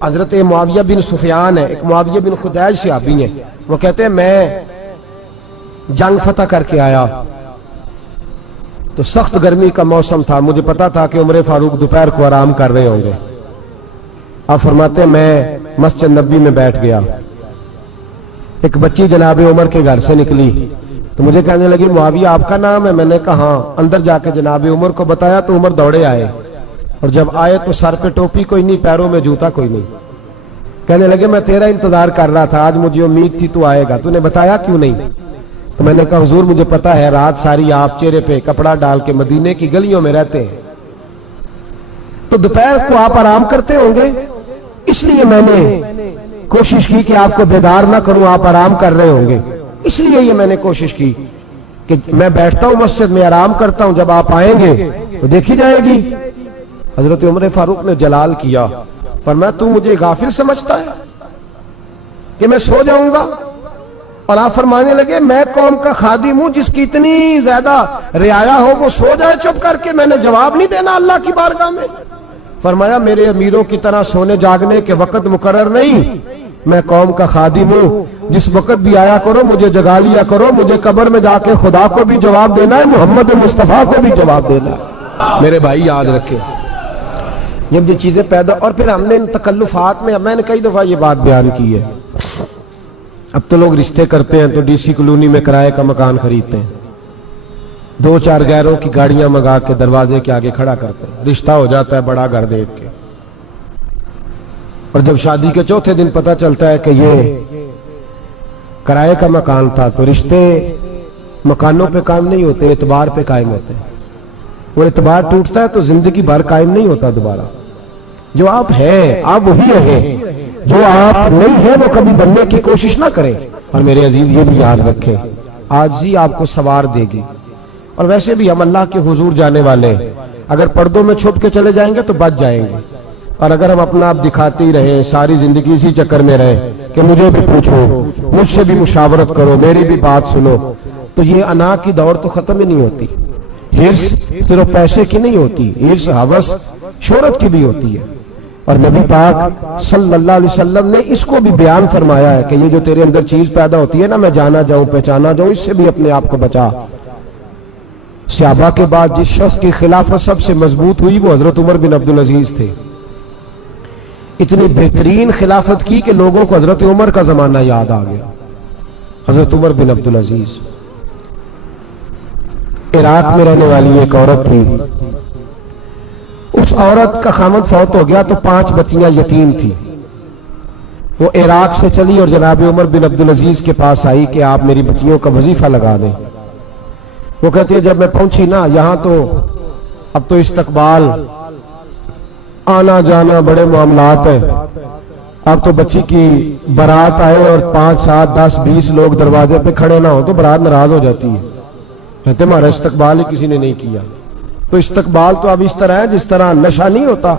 حضرت معاویہ بن سفیان ہے، ایک معاویہ بن خدیج صحابی ہیں، وہ کہتے ہیں میں جنگ فتح کر کے آیا تو سخت گرمی کا موسم تھا، مجھے پتا تھا کہ عمر فاروق دوپہر کو آرام کر رہے ہوں گے۔ آپ فرماتے ہیں میں مسجد نبی میں بیٹھ گیا، ایک بچی جناب عمر کے گھر سے نکلی تو مجھے کہنے لگی معاویہ آپ کا نام ہے؟ میں نے کہا ہاں۔ اندر جا کے جناب عمر کو بتایا تو عمر دوڑے آئے، اور جب آئے تو سر پہ ٹوپی کوئی نہیں، پیروں میں جوتا کوئی نہیں۔ کہنے لگے میں تیرا انتظار کر رہا تھا، آج مجھے امید تھی تو آئے گا، تو نے بتایا کیوں نہیں؟ تو میں نے کہا حضور مجھے پتا ہے رات ساری آپ چہرے پہ کپڑا ڈال کے مدینے کی گلیوں میں رہتے ہیں، تو دوپہر کو آپ آرام کرتے ہوں گے، اس لیے میں نے کوشش کی کہ آپ کو بیدار نہ کروں، آپ آرام کر رہے ہوں گے، اس لیے یہ میں نے کوشش کی کہ میں بیٹھتا ہوں مسجد میں آرام کرتا ہوں، جب آپ آئیں گے تو دیکھی جائے گی۔ حضرت عمر فاروق نے جلال کیا، فرمایا تو مجھے غافل سمجھتا ہے کہ میں سو جاؤں گا؟ اور آپ فرمانے لگے میں قوم کا خادم ہوں، جس کی اتنی زیادہ رعایا ہو وہ سو جائے چپ کر کے، میں نے جواب نہیں دینا اللہ کی بارگاہ میں؟ فرمایا میرے امیروں کی طرح سونے جاگنے کے وقت مقرر نہیں، میں قوم کا خادم ہوں، جس وقت بھی آیا کرو مجھے جگا لیا کرو، مجھے قبر میں جا کے خدا کو بھی جواب دینا ہے، محمد مصطفیٰ کو بھی جواب دینا ہے۔ میرے بھائی یاد رکھیں جب یہ چیزیں پیدا، اور پھر ہم نے ان تکلفات میں، میں نے کئی دفعہ یہ بات بیان کی ہے، اب تو لوگ رشتے کرتے ہیں تو ڈی سی کالونی میں کرائے کا مکان خریدتے ہیں، 2-4 غیروں کی گاڑیاں منگا کے دروازے کے آگے کھڑا کرتے ہیں، رشتہ ہو جاتا ہے بڑا گھر دیکھ کے، اور جب شادی کے چوتھے دن پتہ چلتا ہے کہ یہ کرائے کا مکان تھا، تو رشتے مکانوں پہ قائم نہیں ہوتے، اعتبار پہ قائم ہوتے ہیں، وہ اعتبار ٹوٹتا ہے تو زندگی بھر قائم نہیں ہوتا دوبارہ۔ جو آپ ہیں آپ وہی رہیں، جو آپ نہیں ہیں وہ کبھی بننے کی کوشش نہ کریں۔ اور میرے عزیز یہ بھی یاد رکھیں عاجزی آپ کو سوار دے گی، اور ویسے بھی ہم اللہ کے حضور جانے والے، اگر پردوں میں چھپ کے چلے جائیں گے تو بچ جائیں گے، اور اگر ہم اپنا آپ دکھاتے ہی رہیں ساری زندگی اسی چکر میں رہے کہ مجھے بھی پوچھو، مجھ سے بھی مشاورت کرو، میری بھی بات سنو، تو یہ انا کی دور تو ختم ہی نہیں ہوتی۔ ہرس صرف پیسے کی نہیں ہوتی، ہرس ہوس شہرت کی بھی ہوتی ہے، اور نبی پاک صلی اللہ علیہ وسلم نے اس کو بھی بیان فرمایا ہے کہ یہ جو تیرے اندر چیز پیدا ہوتی ہے نا، میں جانا جاؤں پہچانا جاؤں، اس سے بھی اپنے آپ کو بچا۔ صحابہ کے بعد جس شخص کی خلافت سب سے مضبوط ہوئی وہ حضرت عمر بن عبدالعزیز تھے، اتنی بہترین خلافت کی کہ لوگوں کو حضرت عمر کا زمانہ یاد آ گیا۔ حضرت عمر بن عبدالعزیز عراق میں رہنے والی ایک عورت تھی، اس عورت کا خامد فوت ہو گیا تو 5 بچیاں یتیم تھی، وہ عراق سے چلی اور جناب عمر بن عبدالعزیز کے پاس آئی کہ آپ میری بچیوں کا وظیفہ لگا دیں۔ وہ کہتی ہے جب میں پہنچی نا یہاں تو اب تو استقبال آنا جانا بڑے معاملات ہیں، اب تو بچی کی برات آئے اور 5 7 10 20 لوگ دروازے پہ کھڑے نہ ہو تو برات ناراض ہو جاتی ہے، کہتے ہمارا استقبال ہی کسی نے نہیں کیا۔ تو استقبال تو اب اس طرح ہے جس طرح نشہ نہیں ہوتا،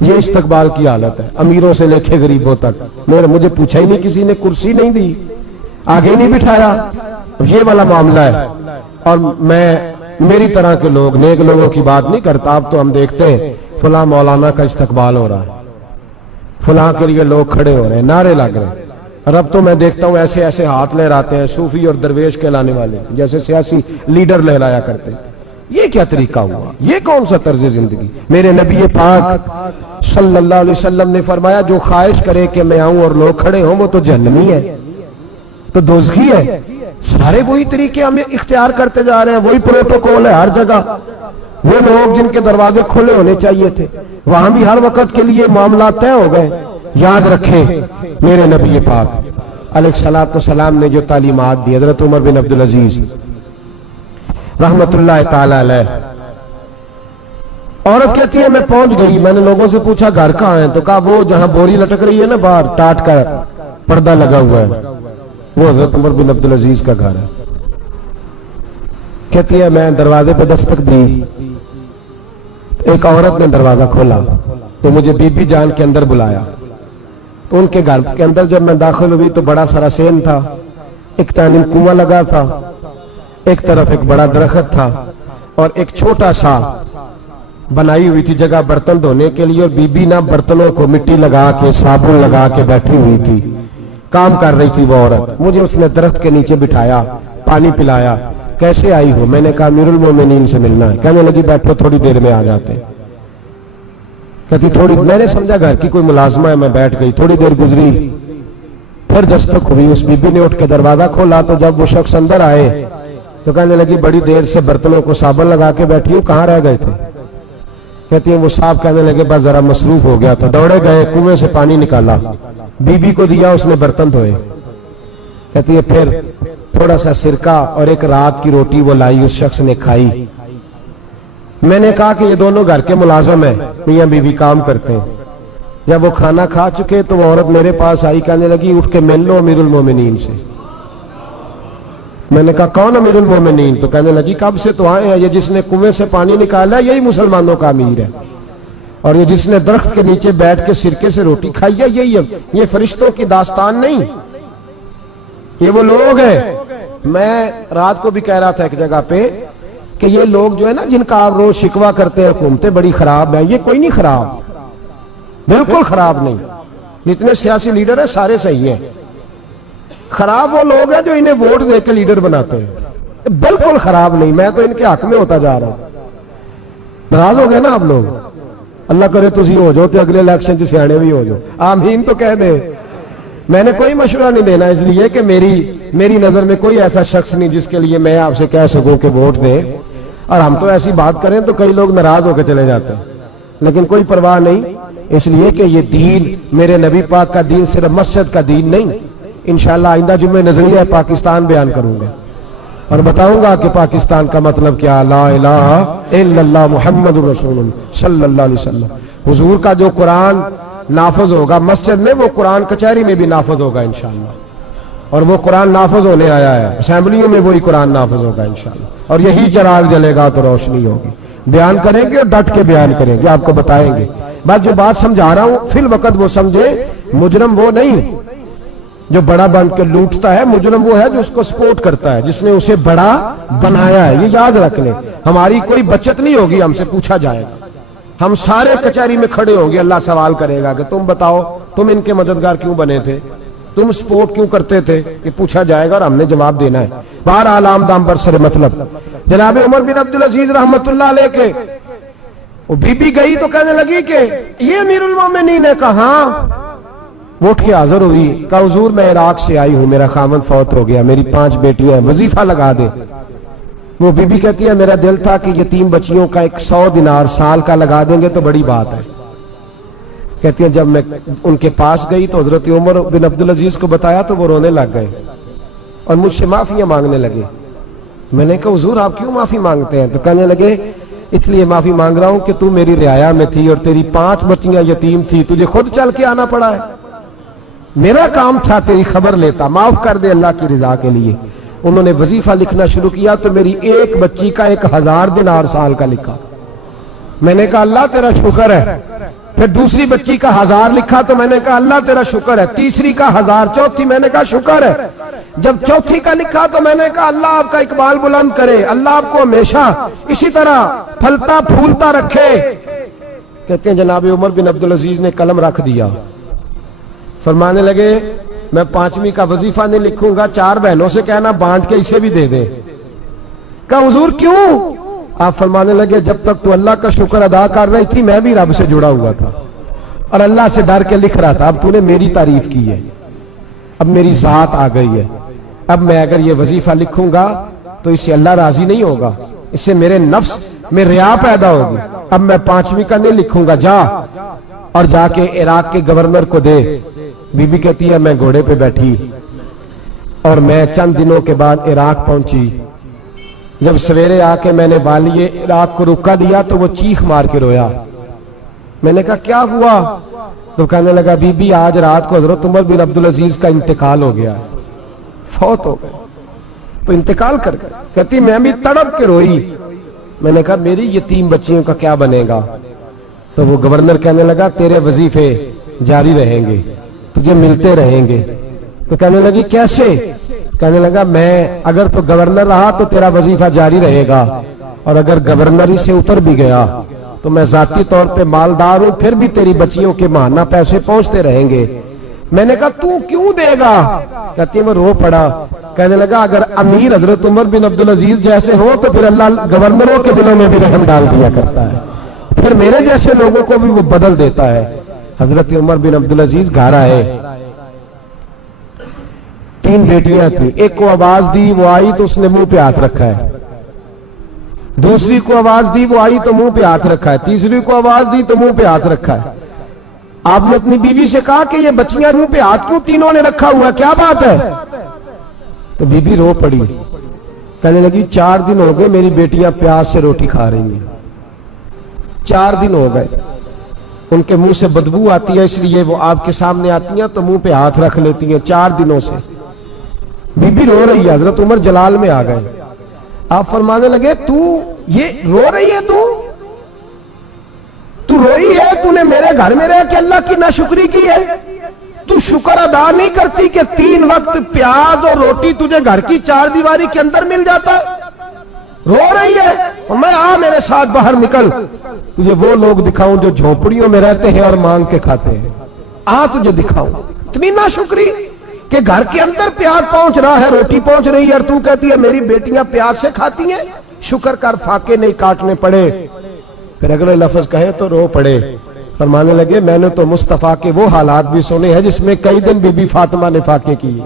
یہ استقبال کی حالت ہے، امیروں سے لے کے غریبوں تک، مجھے پوچھا ہی نہیں کسی نے، کرسی نہیں دی، آگے نہیں بٹھایا، یہ والا معاملہ ہے۔ اور میں میری طرح کے لوگ نیک لوگوں کی بات نہیں کرتا، اب تو ہم دیکھتے ہیں فلاں مولانا کا استقبال ہو رہا ہے، فلاں کے لیے لوگ کھڑے ہو رہے ہیں، نعرے لگ رہے ہیں، اور اب تو میں دیکھتا ہوں ایسے ایسے ہاتھ لہراتے ہیں صوفی اور درویش کہلانے والے، جیسے سیاسی لیڈر لہرایا کرتے ہیں۔ یہ کیا طریقہ ہوا؟ یہ کون سا طرز زندگی؟ میرے نبی پاک صلی اللہ علیہ وسلم نے فرمایا جو خواہش کرے کہ میں آؤں اور لوگ کھڑے ہوں وہ تو جہنمی ہے، تو دوزخی ہے۔ سارے وہی طریقے ہم اختیار کرتے جا رہے ہیں، وہی پروٹوکول ہے ہر جگہ، وہ لوگ جن کے دروازے کھلے ہونے چاہیے تھے وہاں بھی ہر وقت کے لیے معاملات طے ہو گئے۔ یاد رکھیں میرے نبی پاک علیہ الصلوۃ والسلام نے جو تعلیمات دی، حضرت عمر بن عبدالعزیز رحمت اللہ تعالی علیہ، عورت کہتی ہے میں پہنچ گئی، میں نے لوگوں سے پوچھا گھر کہاں ہے، تو کہا وہ جہاں بوری لٹک رہی ہے نا باہر ٹاٹ کا پردہ لگا ہوا ہے وہ حضرت عمر بن عبدالعزیز کا گھر ہے۔ کہتی ہے میں دروازے پہ دستک دی، ایک عورت نے دروازہ کھولا تو مجھے بی بی جان کے اندر بلایا، تو ان کے گھر کے اندر جب میں داخل ہوئی تو بڑا سارا سین تھا، ایک طرف کنواں لگا تھا، ایک طرف ایک بڑا درخت تھا، اور ایک چھوٹا سا बनाई हुई थी जगह बर्तन धोने के लिए, और बीबी ना बर्तनों को मिट्टी लगा के साबुन लगा के बैठी हुई थी, काम कर रही थी वो औरत। मुझे उसने दरख्त के नीचे बिठाया, पानी पिलाया। कैसे आई हो? मैंने कहा अमीरुल मोमिनीन से मिलना है। कहने लगी बैठो, थोड़ी देर में आ जाते। कहती थोड़ी, मैंने समझा घर की कोई मुलाजमा है, मैं बैठ गई। थोड़ी देर गुजरी, फिर दस्तक हुई। उस बीबी ने उठ के दरवाजा खोला तो जब वो शख्स अंदर आए तो कहने लगी बड़ी देर से बर्तनों को साबुन लगा के बैठी हूं, कहां रह गए थे? कहती है वो साहब कहने लगे बस जरा मसरूफ हो गया था। दौड़े गए, कुएं से पानी निकाला, बीबी को दिया, उसने बर्तन धोए। कहती है फिर थोड़ा सा सिरका और एक रात की रोटी वो लाई, उस शख्स ने खाई। मैंने कहा कि ये दोनों घर के मुलाजिम हैं, मियां बीवी काम करते हैं। जब वो खाना खा चुके तो वो औरत मेरे पास आई, कहने लगी उठ के मिल लो अमीरुल मोमिनीन से। मैंने कहा कौन अमीरुल मोमिनीन? तो कहने लगी कब से तो आए हैं, ये जिसने कुएं से पानी निकाला यही मुसलमानों का अमीर है, और ये जिसने दरख्त के नीचे बैठ के सिरके से रोटी खाई है यही है। ये फरिश्तों की दास्तान नहीं, ये वो लोग हैं। मैं रात को भी कह रहा था एक जगह पे कि ये लोग जो है ना, जिनका आप रोज शिकवा करते हैं हुकूमतें बड़ी खराब है, ये कोई नहीं खराब, बिल्कुल खराब नहीं। जितने सियासी लीडर है सारे सही हैं। खराब वो लोग हैं जो इन्हें वोट देकर लीडर बनाते हैं, बिल्कुल खराब नहीं। मैं तो इनके हक में होता जा रहा हूं। नाराज हो गए ना आप लोग? अल्लाह करे तुसी हो जाओ तो अगले इलेक्शन च सियाने भी हो जाओ, आमीन तो कह दे। मैंने कोई मशवरा नहीं देना, इसलिए कि मेरी नजर में कोई ऐसा शख्स नहीं जिसके लिए मैं आपसे कह सकूं कि वोट दे। और हम तो ऐसी बात करें तो कई लोग नाराज होकर चले जाते हैं, लेकिन कोई परवाह नहीं, इसलिए कि ये दीन मेरे नबी पाक का दीन सिर्फ मस्जिद का दीन नहीं। इंशाअल्लाह आइंदा जुम्मे नजरिया पाकिस्तान बयान करूंगा और बताऊंगा कि पाकिस्तान का मतलब क्या, ला इलाहा इल्लल्लाह मुहम्मदुर रसूलुल्लाह सल्लल्लाहु अलैहि वसल्लम। हुजूर का जो कुरान नाफज होगा मस्जिद में, वो कुरान कचहरी में भी नाफज होगा इंशाअल्लाह। और वो कुरान नाफज होने आया है, असेंबलियों में वही कुरान नाफज होगा इंशाअल्लाह। और यही चिराग जलेगा तो रोशनी होगी। बयान करेंगे और डट के बयान करेंगे, आपको बताएंगे। बस जो बात समझा रहा हूं फिल वक्त वो समझे, मुजरम वो नहीं जो बड़ा बन के लूटता है, मुजरम वो है जो उसको सपोर्ट करता है, जिसने उसे बड़ा बनाया है। ये याद रख लें, हमारी कोई बचत नहीं होगी, हमसे पूछा जाएगा। हम सारे कचहरी में खड़े होंगे, अल्लाह सवाल करेगा कि तुम बताओ तुम इनके मददगार क्यों बने थे, तुम सपोर्ट क्यों करते थे, ये पूछा जाएगा और हमने जवाब देना है। बहरहाल आमदाम बरसर मतलब जनाब उमर बिन अब्दुल अजीज रहमतुल्लाह अलैह के वो बीबी गई तो कहने लगी कि ये अमीरुल मोमिनीन ने कहा। वो उठ के हाजिर हुई, कहा हुजूर मैं इराक से आई हूं, मेरा खामन फौत हो गया, मेरी 5 बेटियां हैं, वजीफा लगा दे। वो बीबी कहती है मेरा दिल था कि यतीम बच्चियों का 100 दिनार साल का लगा देंगे तो बड़ी बात है। कहती है जब मैं उनके पास गई तो हजरत उमर बिन अब्दुल अजीज को बताया तो वो रोने लग गए और मुझसे माफियां मांगने लगे। मैंने कहा हुजूर आप क्यों माफी मांगते हैं? तो कहने लगे इसलिए माफी मांग रहा हूं कि तू मेरी रियाया में थी और तेरी 5 बच्चियां यतीम थी, तुझे खुद चल के आना पड़ा है। मेरा काम था तेरी खबर लेता, माफ कर दे अल्लाह की रिजा के लिए। उन्होंने वजीफा लिखना शुरू किया तो मेरी एक बच्ची का 1000 दिनार साल का लिखा। मैंने कहा अल्लाह तेरा शुक्र है। फिर दूसरी बच्ची का 1000 लिखा तो मैंने कहा अल्लाह तेरा शुक्र है। तीसरी का 1000, चौथी मैंने कहा शुक्र है। जब चौथी का लिखा तो मैंने कहा अल्लाह आपका इकबाल बुलंद करे, अल्लाह आपको हमेशा इसी तरह फलता फूलता रखे। कहते हैं जनाब उमर बिन अब्दुल अजीज ने कलम रख दिया, फरमाने लगे मैं 5वीं का वजीफा नहीं लिखूंगा, 4 बहनों से कहना बांट के इसे भी दे दे। कहा हुजूर क्यों? आप फरमाने लगे जब तक तो अल्लाह का शुक्र अदा कर रही थी मैं भी रब से जुड़ा हुआ था और अल्लाह से डर के लिख रहा था। अब तूने मेरी तारीफ की है, अब मेरी जात आ गई है, अब मैं अगर ये वजीफा लिखूंगा तो इससे अल्लाह राजी नहीं होगा, इससे मेरे नफ्स में रिया पैदा होगी। अब मैं 5वीं का नहीं लिखूंगा, जा और जाके इराक के गवर्नर को दे। बीबी कहती है मैं घोड़े पे बैठी और मैं चंद दिनों के बाद इराक पहुंची। जब सवेरे आके मैंने वालिए इराक को रुका दिया तो वो चीख मार के रोया। मैंने कहा क्या हुआ? तो कहने लगा बीबी आज रात को हजरत उमर बिन अब्दुल अजीज का इंतकाल हो गया, फौत हो गए, तो इंतकाल कर गए। कहती मैं भी तड़प के रोई। मैंने कहा मेरी यतीम बच्चियों का क्या बनेगा? तो वो गवर्नर कहने लगा तेरे वजीफे जारी रहेंगे, तुझे मिलते रहेंगे। तो कहने लगी कैसे? कहने लगा मैं अगर तो गवर्नर रहा तो तेरा वजीफा जारी रहेगा और अगर गवर्नरी से उतर भी गया तो मैं जाती तौर पे मालदार हूं, फिर भी तेरी बच्चियों के माहाना पैसे पहुंचते रहेंगे। मैंने कहा तू क्यों देगा? कहती है मैं रो पड़ा। कहने लगा अगर अमीर हजरत उमर बिन अब्दुल अजीज जैसे हो तो फिर अल्लाह गवर्नरों के दिलों में भी रहम डाल दिया करता है, फिर मेरे जैसे लोगों को भी वो बदल देता है। हजरत उमर बिन अब्दुल अजीज घर आए, 3 बेटियां थी। एक को आवाज दी, वो आई तो उसने मुंह पे हाथ रखा है। दूसरी को आवाज दी, वो आई तो मुंह पे हाथ रखा है। तीसरी को आवाज दी तो मुंह पे हाथ रखा है। आपने अपनी बीवी से कहा कि ये बच्चियां मुंह पे हाथ क्यों तीनों ने रखा हुआ, क्या बात है? तो बीबी रो पड़ी, कहने लगी 4 दिन हो गए मेरी बेटियां प्यार से रोटी खा रही हैं, 4 दिन हो गए। उनके मुंह से बदबू आती है, इसलिए वो आपके सामने आती हैं तो मुंह पे हाथ रख लेती हैं 4 दिनों से। बीबी रो रही है, हजरत उमर जलाल में आ गए। आप फरमाने लगे तू ये रो रही है, तू रोई है, तूने मेरे घर में रह के अल्लाह की नाशुक्री की है, तू शुक्र अदा नहीं करती कि 3 वक्त प्याज और रोटी तुझे घर की 4 दीवारी के अंदर मिल जाता? रो रही है। और मैं आ मेरे साथ बाहर निकल, तुझे वो लोग दिखाऊं जो झोपड़ियों में रहते हैं और मांग के खाते हैं, आ तुझे दिखाऊं। इतनी नाशुक्री कि घर के अंदर प्याज पहुंच रहा है, रोटी पहुंच रही है और तू कहती है मेरी बेटियां प्याज से खाती हैं, शुक्र कर फाके नहीं काटने पड़े। फिर अगले लफ्ज कहे तो रो पड़े। फरमाने लगे मैंने तो मुस्तफा के वो हालात भी सुने हैं जिसमें कई दिन बीबी फातिमा ने फाके किए।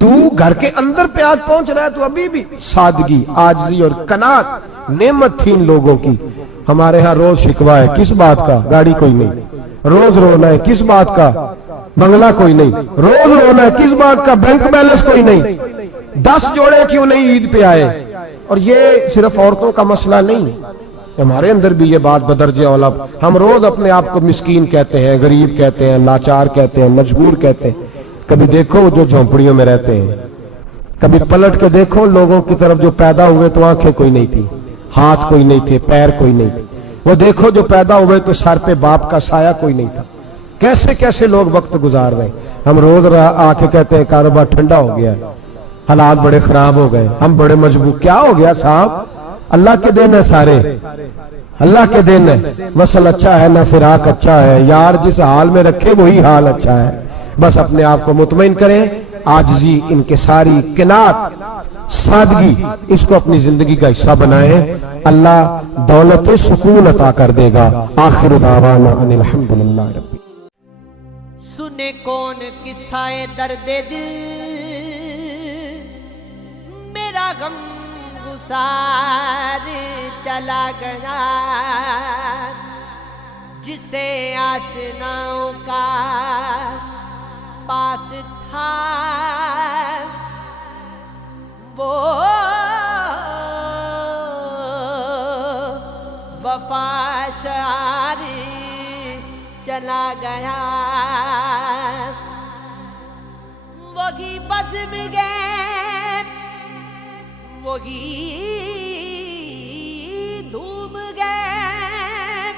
तू घर के अंदर प्याज पहुंच रहा है, तू अभी भी। सादगी, आजिज़ी और कनात नेमत थी इन लोगों की। हमारे यहाँ रोज शिकवा है, किस बात का? गाड़ी कोई नहीं। रोज रोना है, किस बात का? बंगला कोई नहीं। रोज रोना है, किस बात का? बैंक बैलेंस कोई नहीं। 10 जोड़े क्यों नहीं ईद पे आए? और ये सिर्फ औरतों का मसला नहीं, हमारे अंदर भी ये बात बदर्जे औला। हम रोज अपने आप को मिस्कीन कहते हैं, गरीब कहते हैं, लाचार कहते हैं, मजबूर कहते हैं। कभी देखो जो झोंपड़ियों में रहते हैं, कभी पलट के देखो लोगों की तरफ जो पैदा हुए तो आंखें कोई नहीं थी, हाथ कोई नहीं थे, पैर कोई नहीं थे। वो देखो जो पैदा हुए तो सर पे बाप का साया कोई नहीं था। कैसे कैसे लोग वक्त गुजार रहे। हम रोज आके कहते हैं कारोबार ठंडा हो गया, हालात बड़े खराब हो गए, हम बड़े मजबूर। क्या हो गया साहब? अल्लाह के दिन है सारे, अल्लाह के दिन है। मसल अच्छा है ना फिराक अच्छा है, यार जिस हाल में रखे वही हाल अच्छा है। बस अपने आप को मुतमईन करें, आजिज़ी, इनके सारी किनात, सादगी, इसको अपनी जिंदगी का हिस्सा बनाएं। अल्लाह दौलत सुकून अता कर देगा। आखिर दावाना अनिल हम्दुलिल्लाह रब्बिल। सुने कौन किस्साए दर्दे दिल, मेरा गम गुसार चला गया, जिसे आशनाओं का पास था वो वफा शारी चला गया। वही बज़्म गए, वही धूम गए,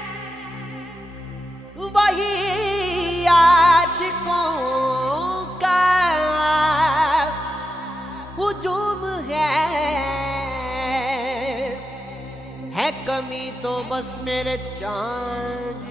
वही आशिकों का हुजूम है कमी तो बस मेरे चांद